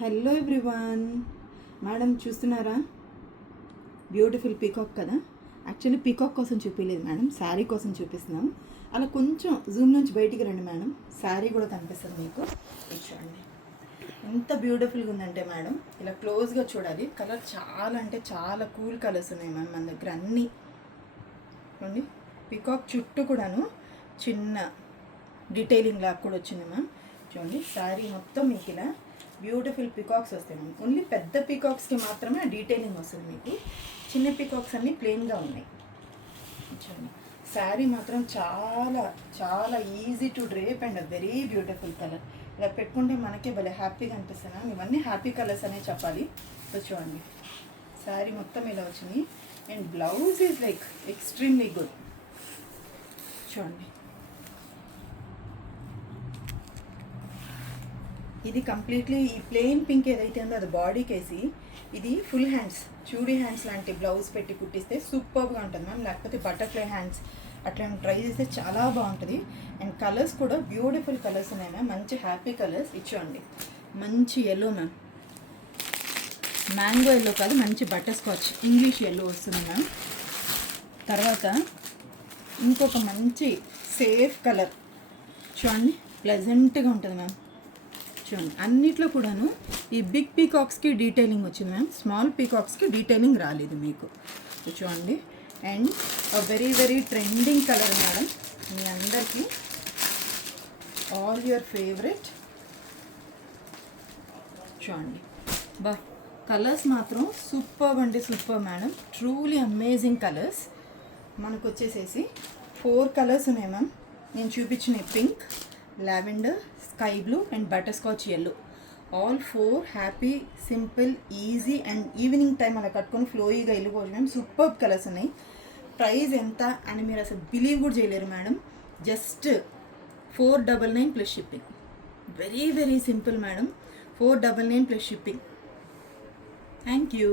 Hello everyone. Madam చూస్తున్నారా? Beautiful peacock కదా. Actually peacock కోసం చూపించలేదు మేడం, శారీ కోసం చూపిస్తున్నాం. అలా కొంచెం జూమ్ నుంచి బయటికి రండి మేడం, శారీ కూడా కనిపిస్తుంది మీకు. చూడండి ఎంత బ్యూటిఫుల్గా ఉందంటే మేడం, ఇలా క్లోజ్గా చూడాలి. కలర్ చాలా అంటే చాలా కూల్ కలర్స్ ఉన్నాయి మ్యామ్ మన దగ్గర అన్నీ. చూడండి పీకాక్ చుట్టూ కూడాను చిన్న డీటెయిలింగ్ లాగా కూడా వచ్చింది మ్యామ్. చూడండి శారీ మొత్తం మీకు ఇలా బ్యూటిఫుల్ పీకాక్స్ వస్తాయి మ్యామ్. ఓన్లీ పెద్ద పీకాక్స్కి మాత్రమే డీటెయిలింగ్ వస్తుంది, మీకు చిన్న పీకాక్స్ అన్నీ ప్లెయిన్గా ఉన్నాయి. చూడండి శారీ మాత్రం చాలా చాలా easy to drape and very beautiful colour. ఇలా పెట్టుకుంటే మనకే భలే హ్యాపీగా అనిపిస్తుంది మ్యామ్. ఇవన్నీ హ్యాపీ కలర్స్ అనే చెప్పాలి. సో చూడండి శారీ మొత్తం ఇలా వచ్చింది and blouse is like extremely good. చూడండి ఇది కంప్లీట్లీ ఈ ప్లెయిన్ పింక్ ఏదైతే ఉందో అది బాడీకి వేసి, ఇది ఫుల్ హ్యాండ్స్ చూడీ హ్యాండ్స్ లాంటి బ్లౌజ్ పెట్టి కుట్టిస్తే సూపర్గా ఉంటుంది మ్యామ్. లేకపోతే బటర్ఫ్లై హ్యాండ్స్ అట్లా ట్రై చేస్తే చాలా బాగుంటుంది. అండ్ కలర్స్ కూడా బ్యూటిఫుల్ కలర్స్ ఉన్నాయి మ్యామ్, మంచి హ్యాపీ కలర్స్. ఇచ్చేయండి మంచి ఎల్లో మ్యామ్, మ్యాంగో ఎల్లో కాదు, మంచి బటర్ స్కాచ్ ఇంగ్లీష్ ఎల్లో వస్తుంది మ్యామ్. తర్వాత ఇంకొక మంచి సేఫ్ కలర్ చూడండి, ప్లెజెంట్గా ఉంటుంది మ్యామ్. చూడండి అన్నిట్లో కూడాను ఈ బిగ్ పీకాక్స్కి డీటెయిలింగ్ వచ్చింది మ్యామ్, స్మాల్ పీకాక్స్కి డీటెయిలింగ్ రాలేదు మీకు. చూడండి and very very trending colour madam, మీ అందరికీ ఆల్ యువర్ ఫేవరెట్. చూడండి బా కలర్స్ మాత్రం సూపర్ అండి, super madam, truly amazing colours. మనకు వచ్చేసేసి 4 కలర్స్ ఉన్నాయి మ్యామ్. నేను చూపించిన pink, lavender, sky blue and butter scotch yellow, all 4 happy simple easy and evening time అలా కట్టుకొని ఫ్లోయీగా వెళ్ళిపోవచ్చు మ్యామ్. సూపర్ కలర్స్ ఉన్నాయి. ప్రైస్ ఎంత అని మీరు అసలు బిలీవ్ కూడా చేయలేరు madam, just 499 plus shipping. Very very simple madam, 499 plus shipping. Thank you.